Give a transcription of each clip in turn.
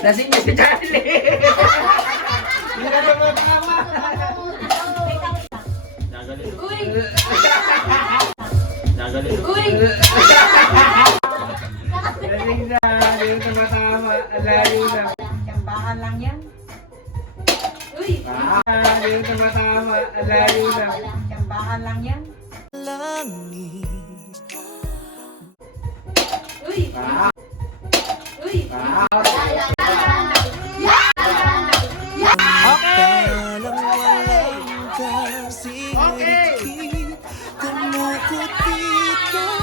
Lasing niya si Charlie. Hindi ka na matama. Uy! Uy! Lasing na. Hindi ka matama. Alayo na. Kambakan lang yan. Uy! Hindi ka matama. Alayo na. Kambakan lang yan. Uy! Uy! Okay!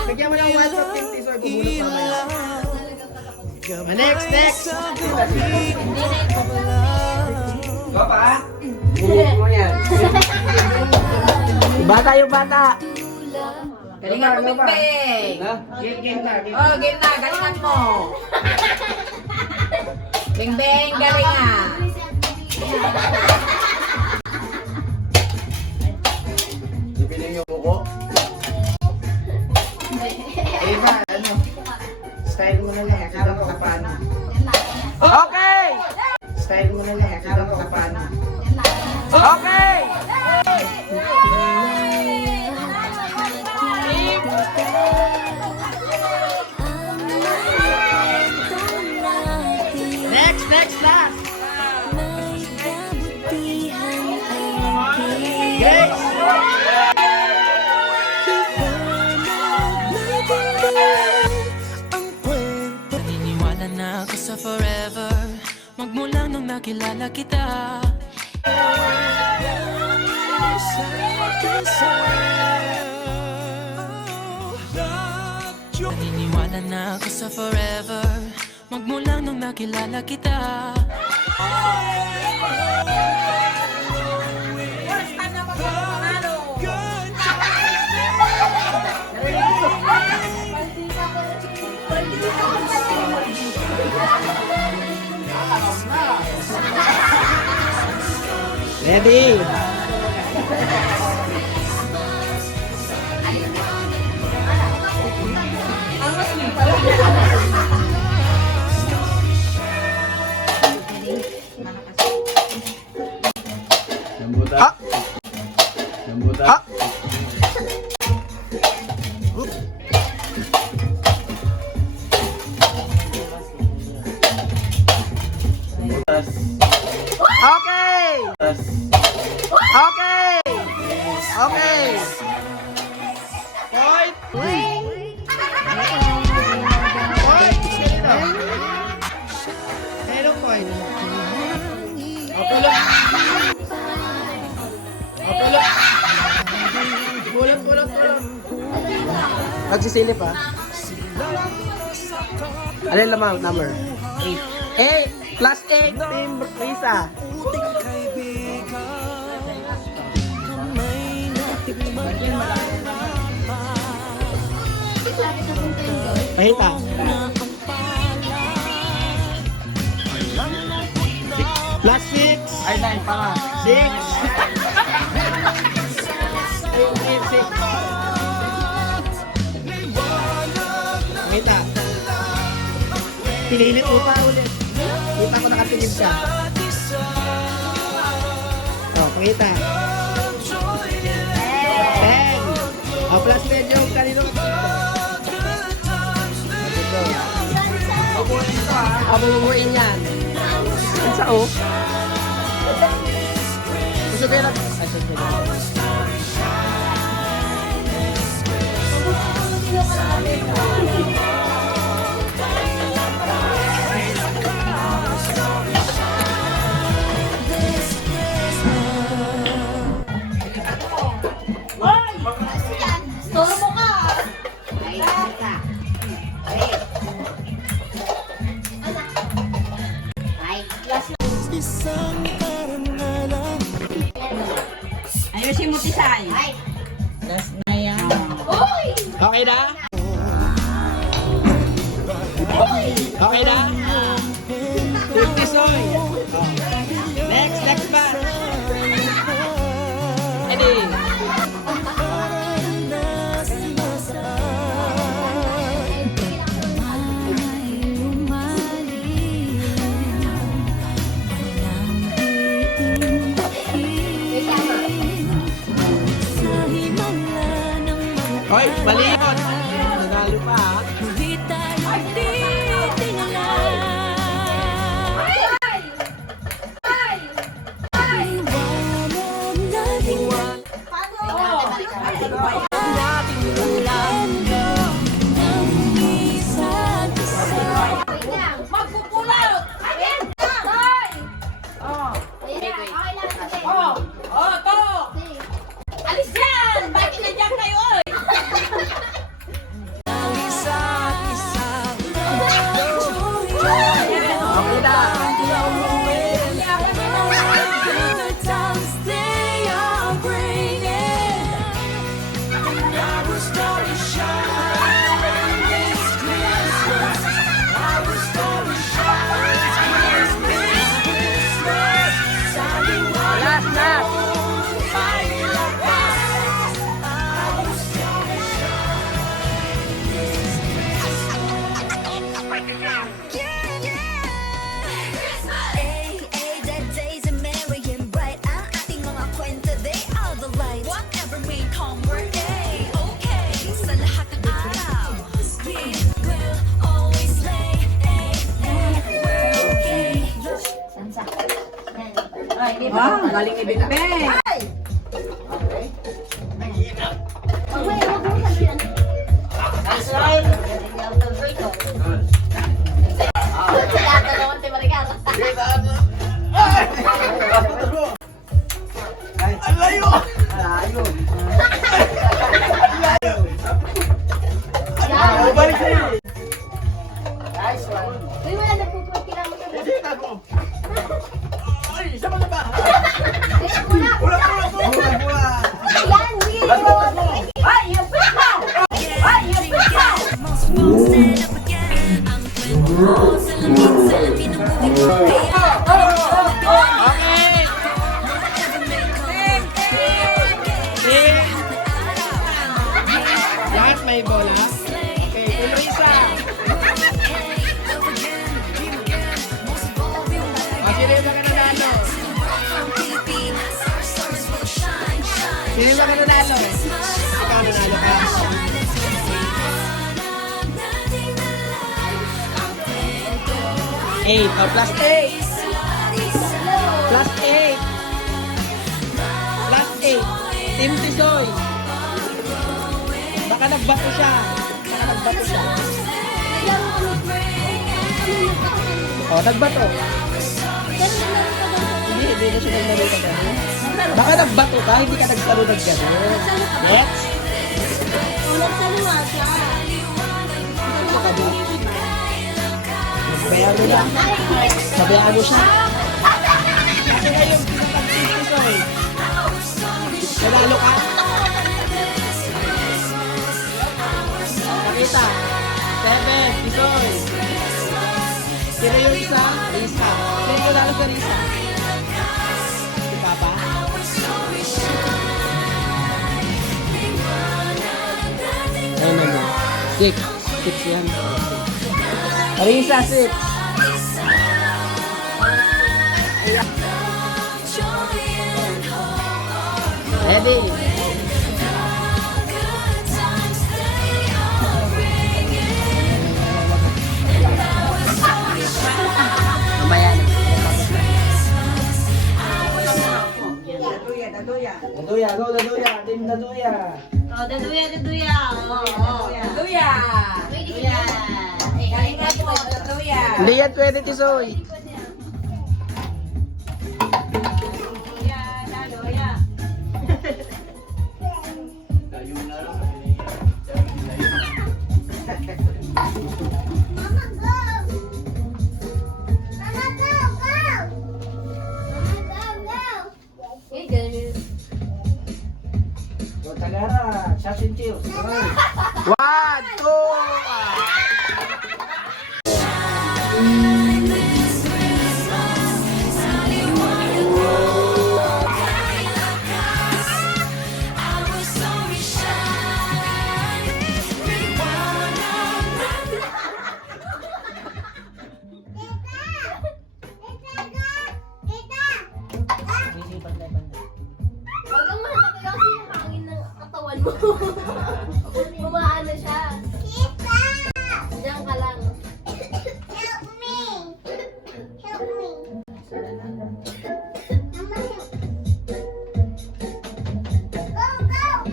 Bigyan mo ng 150 so ibubulot pa naman. Next! Baba! Bulot mo yan. Bata yung bata! Galingan mo, Bingbing! Game na. Oh, game na. Galingan mo. Bingbing, galingan. Bibili yung buko. Eva, ano? Style mo na lang. Akala ko paano. Okay! Style mo na lang. Akala ko paano. Okay! Next, last! Yes! Naniniwala na ako sa forever magmula nung nakilala kita. Naniniwala na ako sa forever magmula nung nakilala kita. Ready? Lambutan. Lambutan. Okay! Okay! Okay! Point! Point! Merong point. Pulot! Pulot! Magsisilip ha? Ano yung lamang number? 8. 8 plus 8, Team Risa. Pahita. 6 plus 6. Ay, 9 pa nga. 6. 6. Pahita. Pinilit mo pa ulit. Kita ko nakatingin siya. Oh, pakita. 10. Oh, plus medyo kanino. Ito. Bubuin yan. Ang sao? Gusto ko yan. Turbo ka! Ayusin mo, Tisay. Last na yan. Uy! Okay na? Okay na? 50 Tisoy. Next pa. Eddie. Hoy, balikot. Nagalo pa ha. Alis yan! Bakit nandiyan kayo, oy? Okay na. Last na. Ay, ay, the days are merry and bright. Ang ating mga kwento, they are the light. Whatever may come, we're okay sa lahat ng araw. We will always slay. We're okay. Wow, galing ni Bing. Most won't stand up again. Ang kwento sa lamig sa pinubuhay ko. Lahat may bola. Okay, Ulrisa. Sino yung mga nanalo? Sino yung mga nanalo? Ikaw nanalo ka. Eight, plus 8. Plus 8. Plus 8. Team Tisoy. Baka nagbato siya. Oh, nagbato. Hindi na siya naglaro ka gano'n. Baka nagbato ka, hindi ka naglaro ng gano'n. Next. Ito ka doon. Bayan mo lang. Sabayaan mo siya. Kasi ngayon, pinapag-team Tisoy. Nanalo ka. Pakita. 7, Tisoy. Sino yung isa? Risa. Sino yung lalo sa Risa? Si Papa? Ayun na mo. 6. 6 yan. Risa, 6. Ready? Mamaya na. Daduya, go Daduya, team Daduya. Oh, daduya. Daduya. Galing na po, daduya. Hindi yan 20 Tisoy. Daduya. Go Tagara, shots and chills. 1, 2, Umaano siya. Kita! Diyan ka lang. Help me! Help me! Mama, help. Go, go!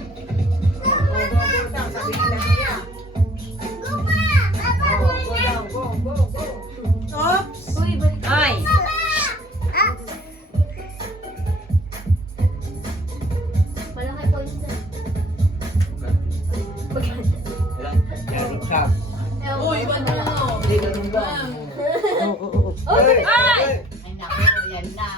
Go, mama! Sabihin lang niya. Go, ma! Papa, Go down, go, go, go. Oops! Uy, balik ka. Ay! Mama! Ah! Malaki po yun sir. Uy, ba't mo? Ay! Ay, naku, yan na.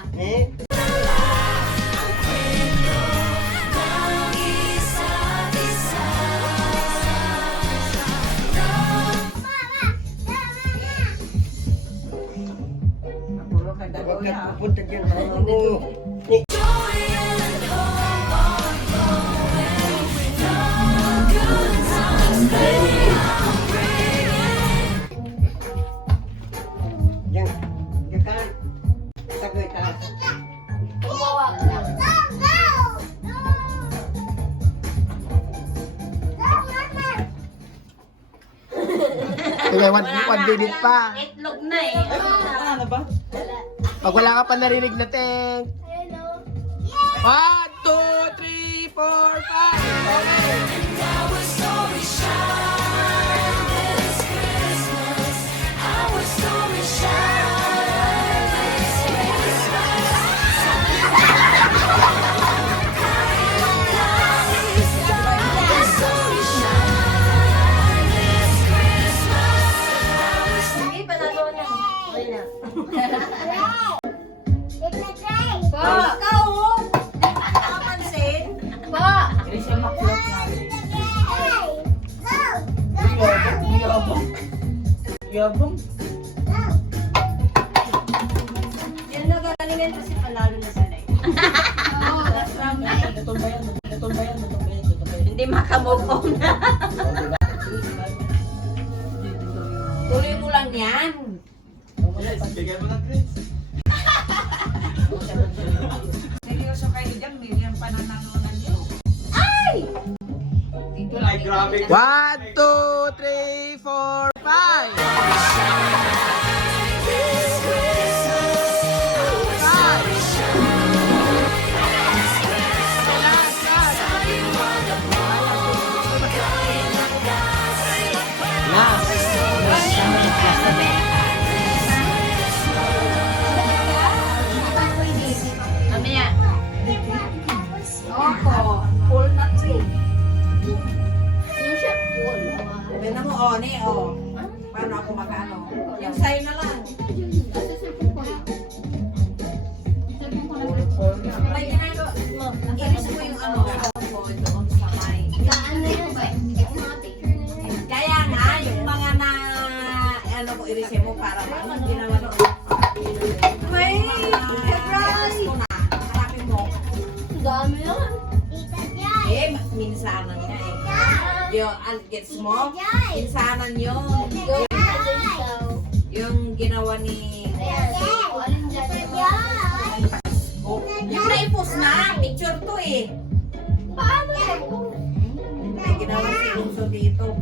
Puro ka dalaw na. Kumawa ka lang. Go, go! Go! Go, mama! Sige, one minute pa. Itlog na eh. Ano ba? Pag wala ka pa narinig na ting. Hello. 1, 2, 3, 4, 5. Sige, panalo na. Okay na. Po! Ikaw, oh! Nakapansin? Po! Hindi siya maklot na. Yabang. Yan na galingan kasi palalo na sanay. Oo, that's right. Natol ba yan? Hindi makamove on na. Tuloy mo lang yan. Seryoso kayo dyan, Miriam, pananalunan nyo. 1, 2, 3, 4, 5. Mamaya. Opo, full na to eh. Yung siya, full. Tignan mo, oh, ni, oh. Paano ako mag-ano? Yung sa'yo na lang. Kasi cellphone ko na. Cellphone ko na. May ginagawa mo. Iris mo yung ano, mo doon sa may. Saan na yun ba? Yung mga picture na yun. Kaya nga, yung mga na, ano ko, irisin mo para ba? Ano ginawa doon? May, surprise! Hanapin mo. Ang dami yun. Eh, minsanan niya eh. Yung gets mo? Minsanan yun. Yung alin daw. Yung ginawa ni... O, alin dyan? Oh, yung naipos na, picture to eh. Paano? May ginawa si Unso dito.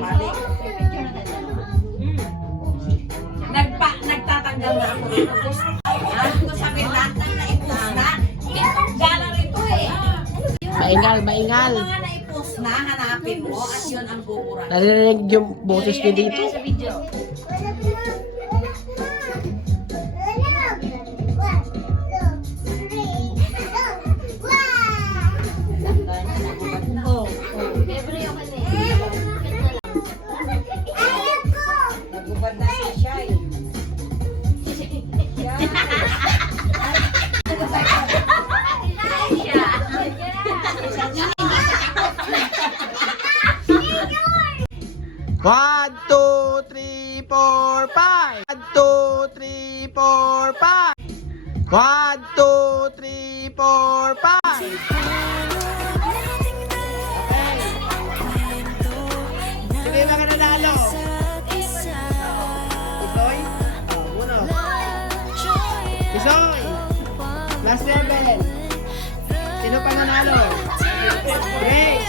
Balik. Nagtatanggal na ako rito. Ano ko sabihin lahat ng naipos na? Gallery to eh. Maingal, maingal. Yung mga naipos na, hanapin mo at yun ang bubura. Naririnig yung boses niyo dito. Sa video. Oh, Siyempre yung kanina. Bakit na lang? nagubad na si Shai. One, two, three, four, five. 1, 2, 3, 4, 5. 1, 2, 3, 4, 5. Sige, mga nanalo. Isoy? Uno. Isoy! Last level. Sino pa nanalo? Grace!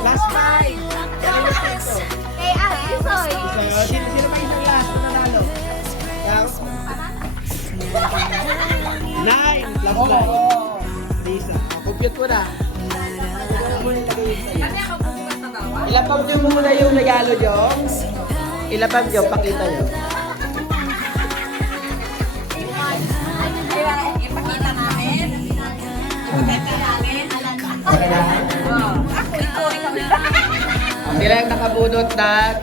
Last five! Kay Ate Soy. Sino pa isang last na nanalo? Ikaw? 9! Last line. Lisa. Compute mo na. Ilapag nyo muna yung regalo nyo. Ilapag nyo, pakita nyo. Ipakita namin. Ipakita namin. Ako ito, ikaw na. Sila yung nakabunot ng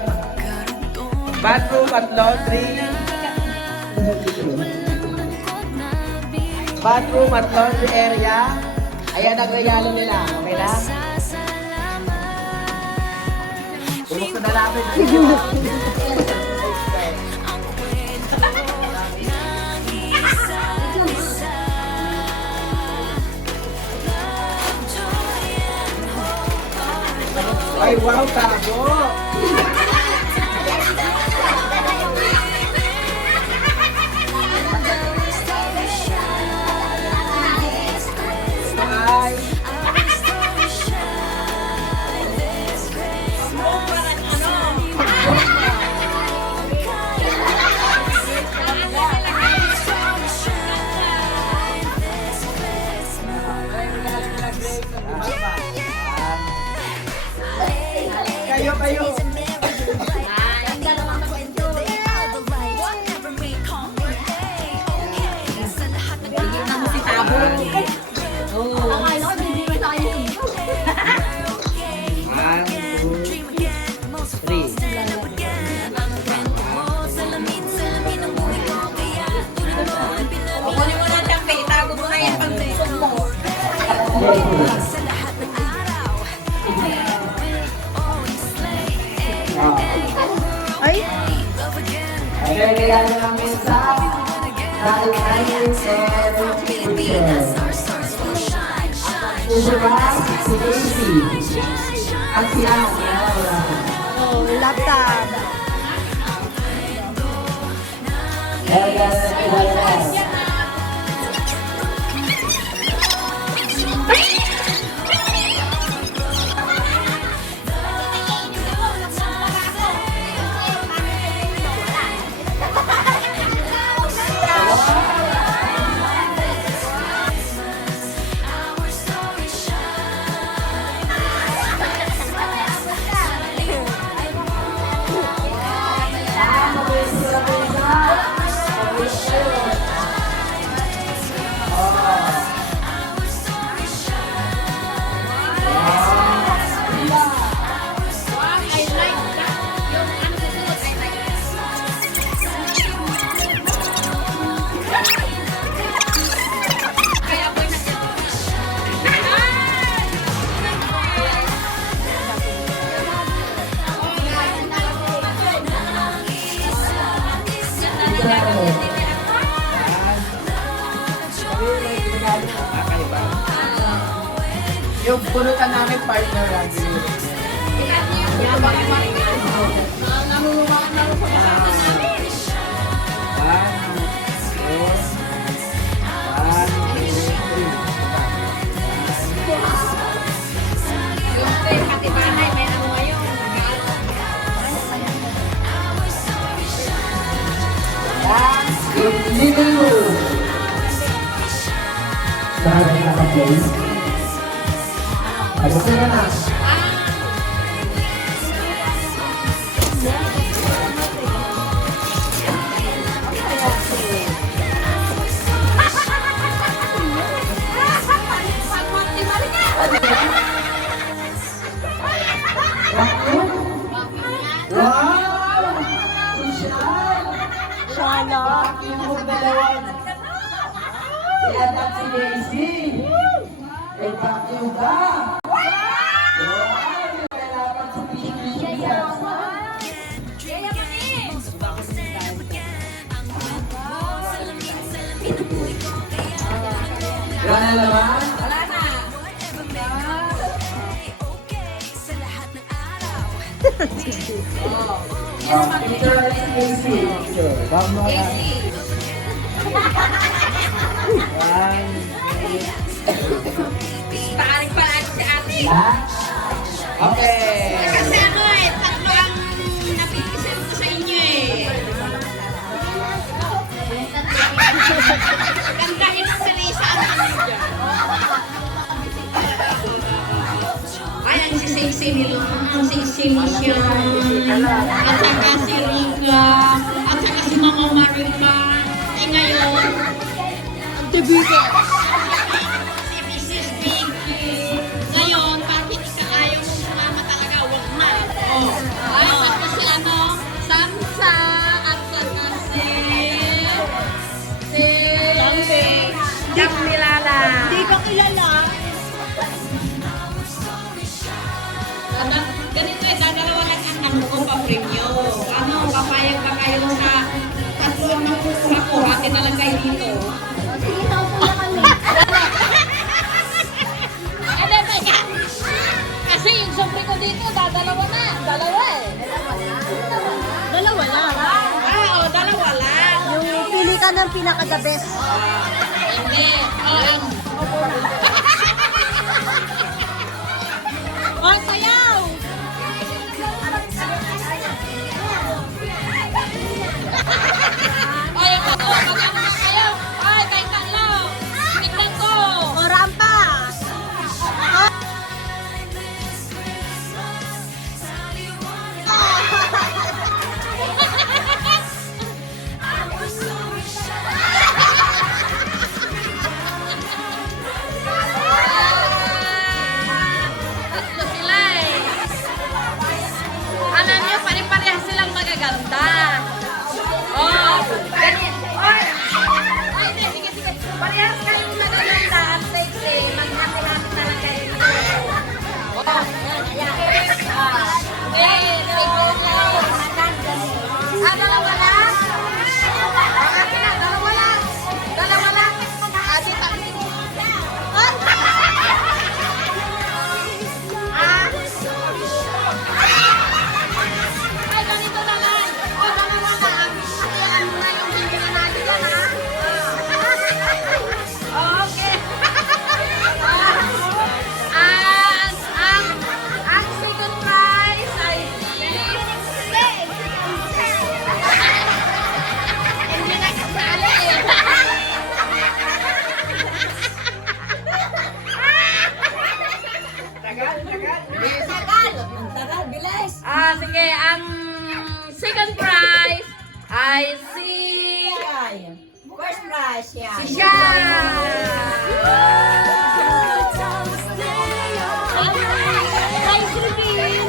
bathroom at laundry. Bathroom at laundry area. Ayan ang regalo nila. Okay na? Bumuksan na namin. Ay, wow, tago! Bye! Kayo, kayo! Bigyan mo si Tabo. Akala ko bibili tayo. 1, 2, 3. Kukunin mo na siyang pay. Tago mo na yan pag gusto mo. Ay! Ayan, regalo namin sa Daddy Iris and Richard. Susubat si Casey. At si Anna. Oh, laptop. Ayan, regalo. Yung pulutan namin partner lagi. Dahil naka-play. Ayoko na na. Yung dalawang yan at si Daisy. Ay, vacuum ka. Kailangan sa Pilipinas. Wala na naman? Wala na. Paaring pala si ate. Okay. Kasi ano eh, tatlo ang napipisin ko sa inyo eh. Gandahin ang salisa ang ano dyan. Ay, ang sising-sing nila. Ang sising siya. At saka si Rika. At saka si Mama Maripa. Eh ngayon, ang tibiga. Si Mrs. Vicky. Ngayon, bakit ka ayaw mong sumama talaga? Huwag na. Oh. Ay, saka si ano? Samsa. At saka si Jack Milala. Hindi ko kilala. Ganito eh, dadalawa lang ang ano ko pa-premyo. Ano, papayag ba kayo sa tatlo ang nakukuha ko? Hati na lang kayo dito. Sige, naupo na kami. Ano ba yan? Kasi yung sobre ko dito, dadalawa na. Dalawa eh. Dalawa lang. Oo, dalawa lang. Yung pili ka ng pinaka-the best. Hindi. Oh, sayaw! Ay, magano na kayo? Ay, kahit tatlo. Tignan ko. O, rampa! Tatlo sila eh. Alam niyo, pare-parehas silang magaganda. Oh, ganyan. Ay, sige, sige. Parehas kayong magaganda at sexy. Mag-happy-happy na lang kayo. Oh, yan. Dalawa lang? Akin na, dalawa lang. Dalawa lang. Dito. Ay, ganito na lang. O, dalawa lang. Pakialam mo na yung bimbingan natin yan, ha? Okay. Ang second prize ay hindi na kasali eh. Tagal, bilis! Sige, ang second prize ay si First prize yan. Siya! Prize reveal!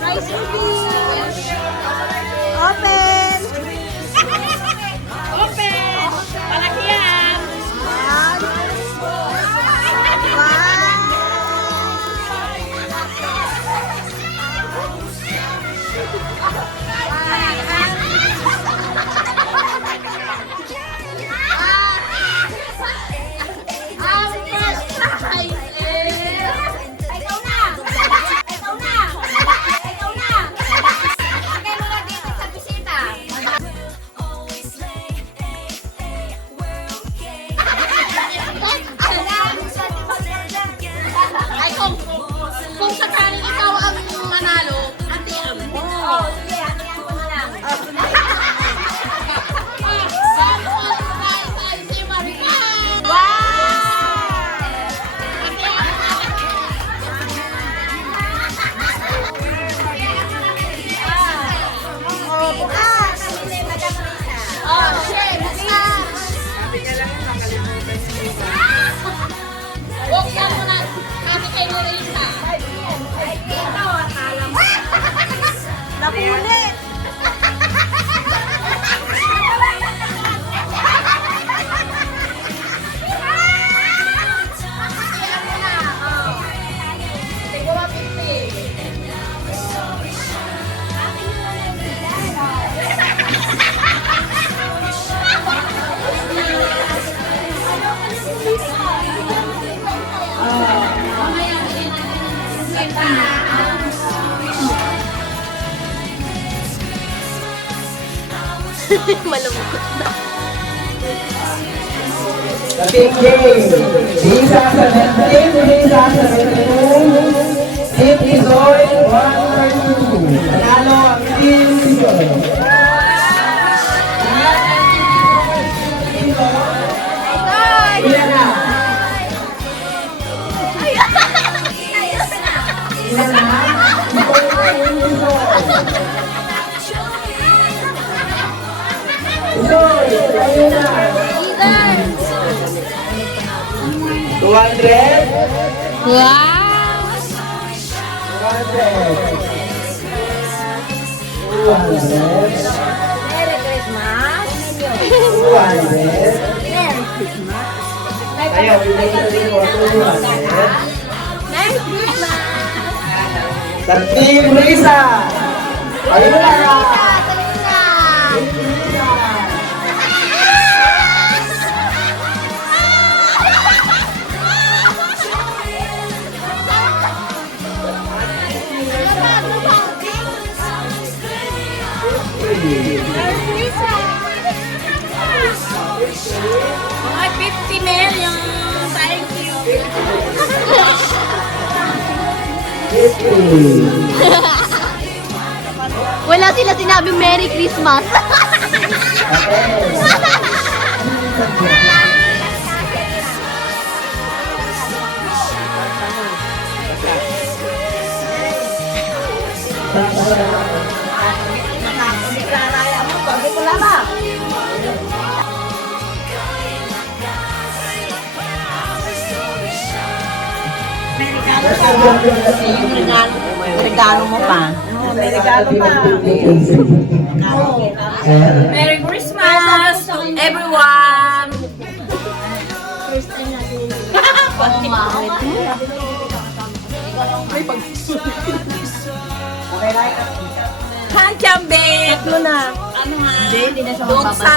Prize reveal! Open! Open! Malaki yan! Ang first prize is... Ikaw na! Ikaw na! Ikaw na! Lagay mo lang dito sa bisita. Ay, kung sakaling ikaw ang manalo, hatian mo. Oh, sige, hatiyan ko na lang. Oh, bukas! Kami na Madam Risa. Oh, shit! Sabi niya lang yung nakalimutan niya. Huwag ka muna. Kami kay Marisa. Ay, ikaw, akala mo. Napulit! Siguro 50. Malungkot na. The big game. Lisa 17, Lisa 17. Team Isoy 1-2. Panalo ang Team Isoy. Ilan na? Ilan na? Isoy, ayun na. 200. Wow! 200. Merry Christmas! 200. Merry Christmas! Ayaw, pinagsasabi ko, 200. Merry Christmas! Sa Team Risa. Ayun na. Mga 50 million! Thank you! 50. Wala sila sinabing Merry Christmas. Nakakalikaraya mo, pagod ko lang ba? Regalo mo pa. May regalo pa. Merry Christmas to everyone! Hanjambe! Ano na? Ano ha? Hindi na siya magbabasa.